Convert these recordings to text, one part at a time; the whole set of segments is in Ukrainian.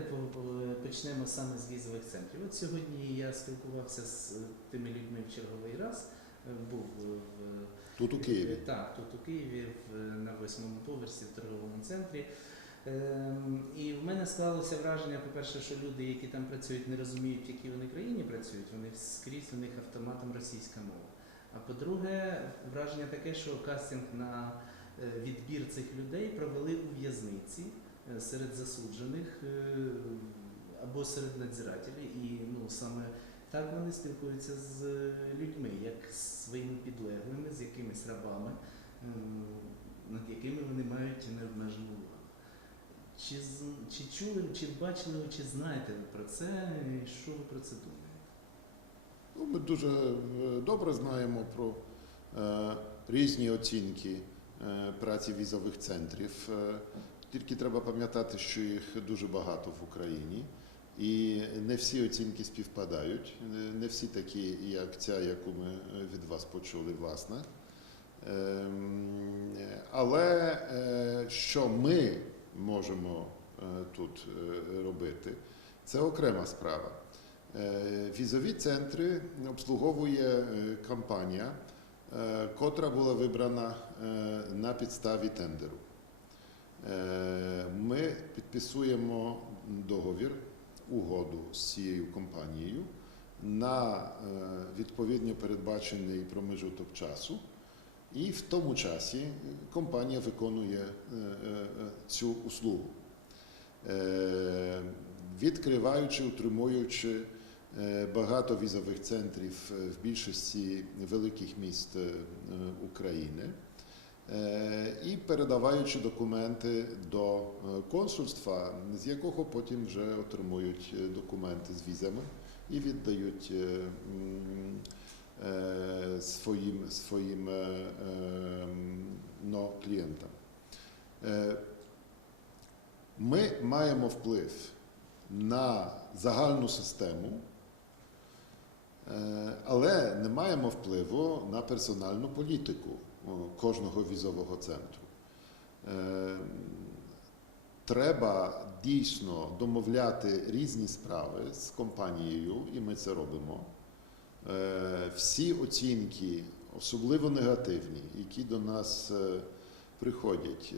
по- почнемо саме з візових центрів. От сьогодні я спілкувався з тими людьми в черговий раз. е, Був в Тут у Києві. Е, Так, тут у Києві, на восьмому поверсі в торговому центрі. Ем, І в мене склалося враження, по-перше, що люди, які там працюють, не розуміють, в якій вони країні працюють, вони скрізь у них автоматом російська мова. А по-друге, враження таке, що кастинг на е, відбір цих людей провели у в'язниці е, серед засуджених е, або серед надзирателів. І ну, саме так вони спілкуються з людьми, як з своїми підлеглими, з якимись рабами, ем, над якими вони мають необмежену увагу. Чи, чи чули, чи бачили, чи знаєте ви про це, і що ви про це думаєте? Ну, ми дуже е, добре знаємо про е, різні оцінки е, праці візових центрів. Е, Тільки треба пам'ятати, що їх дуже багато в Україні, і не всі оцінки співпадають, не всі такі, як ця, яку ми е, від вас почули, власне. Ем, Але е, що ми можемо е, тут робити, це окрема справа. Візові центри обслуговує компанія, котра була вибрана на підставі тендеру. Ми підписуємо договір, угоду з цією компанією на е, відповідно передбачений промежуток часу. І в тому часі компанія виконує е, е, цю услугу, відкриваючи, утримуючи багато візових центрів в більшості великих міст України і передаваючи документи до е, консульства, з якого потім вже отримують е, документи з візами і віддають е, е, своїм, своїм е, е, но, клієнтам. Е, Ми маємо вплив на загальну систему, е, але не маємо впливу на персональну політику кожного візового центру. Е, Треба дійсно домовляти різні справи з компанією, і ми це робимо. Е, Всі оцінки, особливо негативні, які до нас е, приходять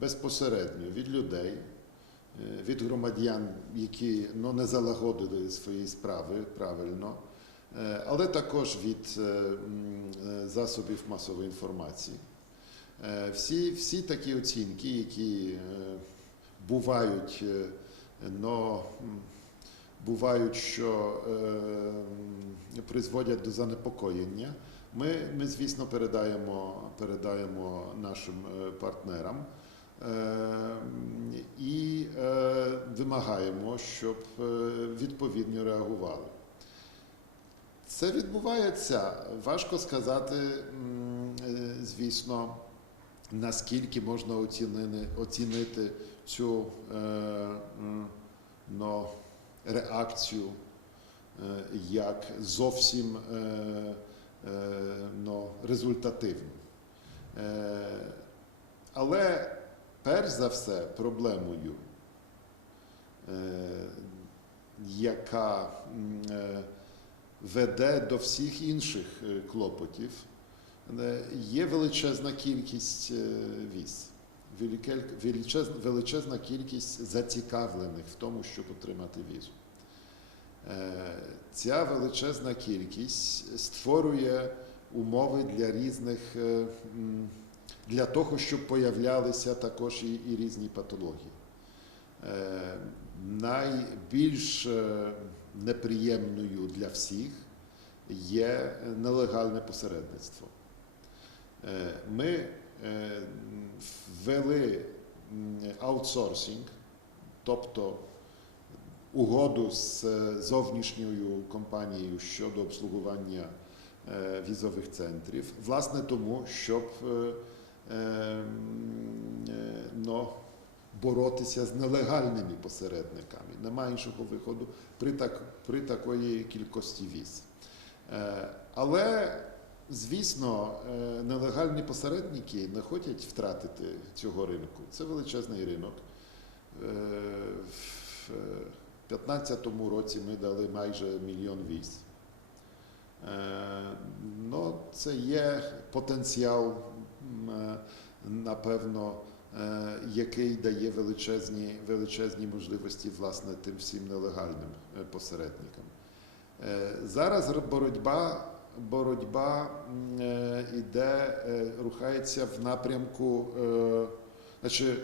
безпосередньо від людей, від громадян, які ну, не залагодили свої справи правильно, але також від е, е, засобів масової інформації. Е, Всі, всі такі оцінки, які е, бувають, е, но, бувають, що е, призводять до занепокоєння, ми, ми звісно, передаємо, передаємо нашим е, партнерам е, і е, вимагаємо, щоб е, відповідно реагували. Це відбувається. Важко сказати, е, звісно, наскільки можна оцінити, оцінити цю е, ну, реакцію е, як зовсім е, ну, результативну. Е, але перш за все проблемою, е, яка е, веде до всіх інших е, клопотів, е, є величезна кількість е, віз, величезна, кількість зацікавлених в тому, щоб отримати візу. Ця величезна кількість створює умови для різних, для того, щоб появлялися також і, і різні патології. Найбільш неприємною для всіх є нелегальне посередництво. Е, Ми е, ввели аутсорсинг, тобто угоду з зовнішньою компанією щодо обслуговування е, візових центрів, власне тому, щоб ну, боротися з нелегальними посередниками. Немає іншого виходу при, так, при такої кількості віз. Е, Але, звісно, е, нелегальні посередники не хочуть втратити цього ринку. Це величезний ринок. Е, 2015 році ми дали майже мільйон віз. Ну, це є потенціал, напевно, який дає величезні, величезні можливості власне тим всім нелегальним е, посередникам. Е, Зараз боротьба, боротьба е, іде, е, рухається в напрямку, е, значить,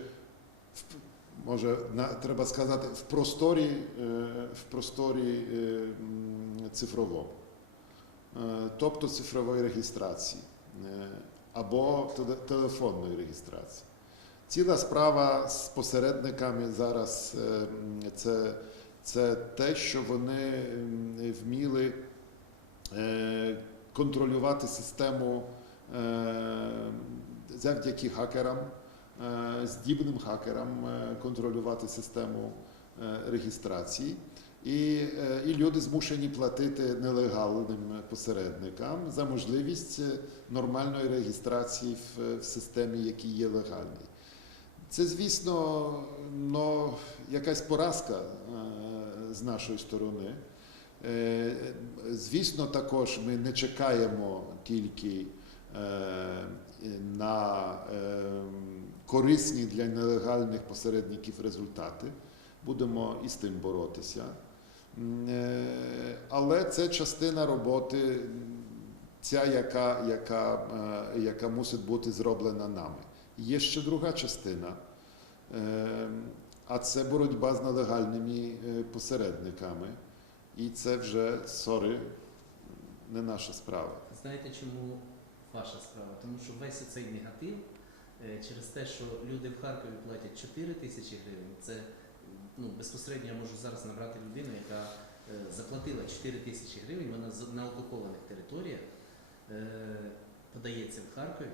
може, на, треба сказати, в просторі, е, в просторі е, цифровому, Е, тобто цифрової реєстрації е, або телефонної реєстрації. Ціла справа з посередниками зараз е, це, це те, що вони вміли е, контролювати систему е, завдяки хакерам, здібним хакерам контролювати систему реєстрації. І, і люди змушені платити нелегальним посередникам за можливість нормальної реєстрації в, в системі, які є легальній. Це, звісно, ну, якась поразка е, з нашої сторони. Е, Звісно, також ми не чекаємо тільки е, на корисні для нелегальних посередників результати. Будемо і з тим боротися. Але це частина роботи, ця, яка, яка, яка мусить бути зроблена нами. Є ще друга частина, е, а це боротьба з нелегальними е, посередниками. І це вже, сорі, не наша справа. Знаєте, чому ваша справа? Тому що весь цей негатив е, через те, що люди в Харкові платять 4 тисячі гривень, це ну, безпосередньо я можу зараз набрати людину, яка е, заплатила 4 тисячі гривень, вона на окупованих територіях подається в Харкові,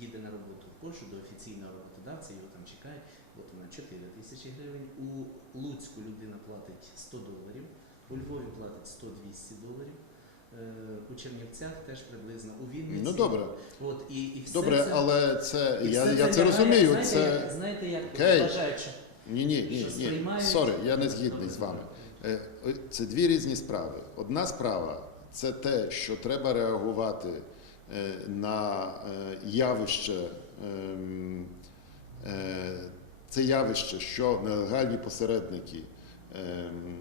їде на роботу в Польщу до офіційного роботодавця, його там чекають, от вона 4 тисячі гривень. У Луцьку людина платить 100 доларів, у Львові платить 100-200 доларів. Е, У Чернівцях теж приблизно у Вінниці. Ну добре, От і, і все добре, це, але це і я, все я це розумію. Знаєте, Це як, знаєте, як вважають, що ні, ні, ні, ні. Сорі, я не згідний з вами. Е, Це дві різні справи. Одна справа це те, що треба реагувати на е, явище, ем, е, це явище, що нелегальні посередники ем,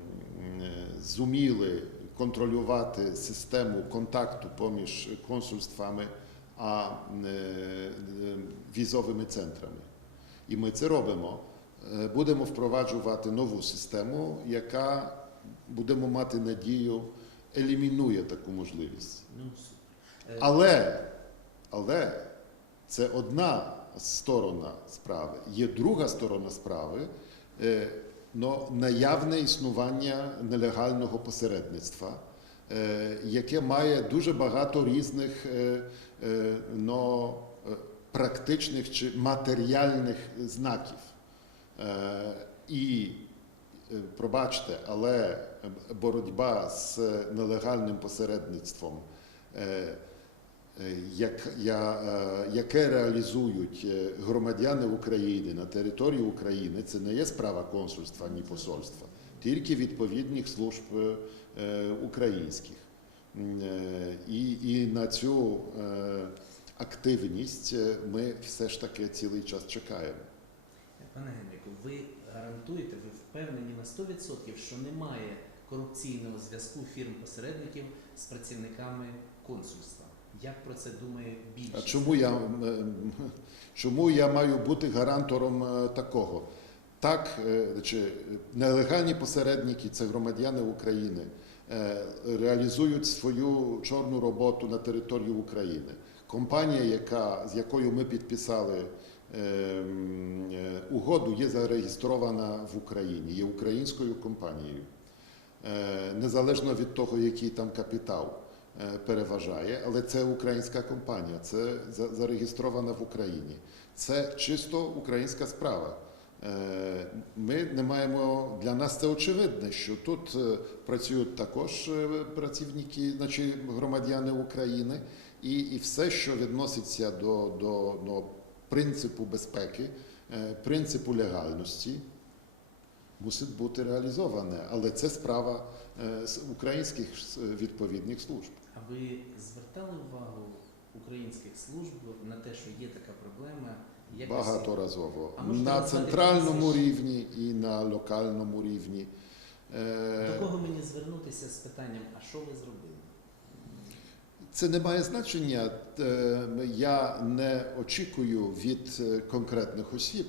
е, зуміли контролювати систему контакту поміж консульствами а е, е, візовими центрами. І ми це робимо. Е, Будемо впроваджувати нову систему, яка будемо мати надію, елімінує таку можливість. Але, але це одна сторона справи. Є друга сторона справи, е, но наявне існування нелегального посередництва, е, яке має дуже багато різних е, но, практичних чи матеріальних знаків. І пробачте, але боротьба з нелегальним посередництвом, як, я, е, яке реалізують е, громадяни України на території України, це не є справа консульства ні посольства, тільки відповідних служб е, е, українських. Е, І, і на цю е, активність е, ми все ж таки цілий час чекаємо. Пане Генріку, ви гарантуєте, ви впевнені на 100%, що немає корупційного зв'язку фірм-посередників з працівниками консульства. Як про це думає більшість? А чому я, м, чому я маю бути гарантором е, такого? Так, е, нелегальні посередники, це громадяни України, е, реалізують свою чорну роботу на території України. Компанія, яка, з якою ми підписали е, е, угоду, є зареєстрована в Україні, є українською компанією. Е, Незалежно від того, який там капітал е, переважає, але це українська компанія, це за- зареєстрована в Україні. Це чисто українська справа. Е, Ми не маємо для нас це очевидне, що тут е, працюють також е, працівники, значить громадяни України, і, і все, що відноситься до, до, до принципу безпеки, е, принципу легальності. Мусить бути реалізоване. Але це справа е, українських відповідних служб. А ви звертали увагу українських служб на те, що є така проблема? Якось- Багаторазово. На центральному рівні і на локальному рівні. Е, До кого мені звернутися з питанням, а що ви зробили? Це не має значення. Е, Я не очікую від конкретних осіб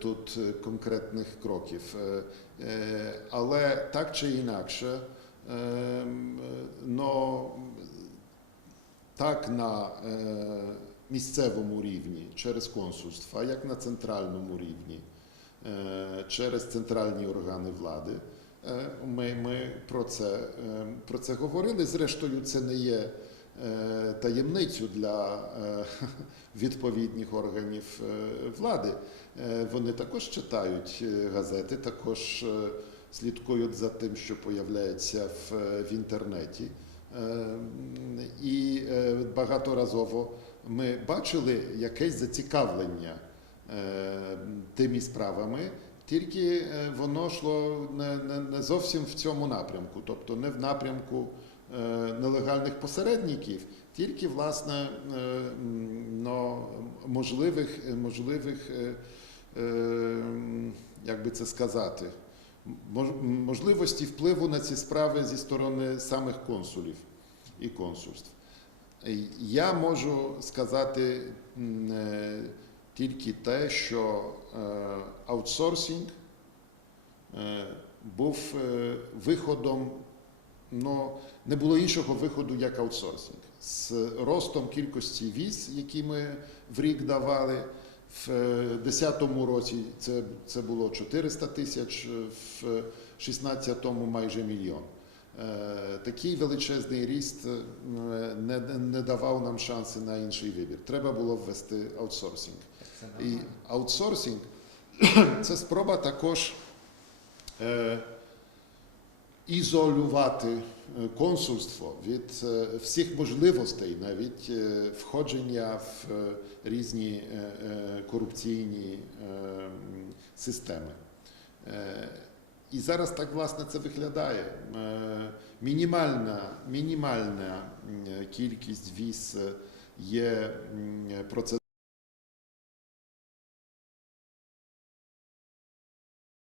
тут е, конкретних кроків. Е, е, Але так чи інакше, е, но так на е, місцевому рівні через консульства, як на центральному рівні, е, через центральні органи влади. Е, Ми, ми про, це, е, про це говорили. Зрештою, це не є е, таємницю для е, відповідних органів е, влади. Е, Вони також читають е, газети, також е, слідкують за тим, що появляється в, е, інтернеті. Е, І е, багаторазово ми бачили якесь зацікавлення е, тими справами. Тільки е, воно йшло не, не, не зовсім в цьому напрямку, тобто не в напрямку е, нелегальних посередників, тільки власне е, но, можливих, можливих е, е, як би це сказати, можливості впливу на ці справи зі сторони самих консулів і консульств. Е, Я можу сказати е, тільки те, що е, аутсорсинг е, був е, виходом, ну, не було іншого виходу, як аутсорсинг. З ростом кількості віз, які ми в рік давали, в 2010 році це, це було 400 тисяч, в 2016 майже мільйон. Е, Такий величезний ріст е, не, не давав нам шанси на інший вибір. Треба було ввести аутсорсинг. І аутсорсинг це спроба також е, ізолювати е, консульство від е, всіх можливостей, навіть е, входження в різні корупційні системи. І зараз так власне це виглядає. Мінімальна, мінімальна кількість віз є процедур.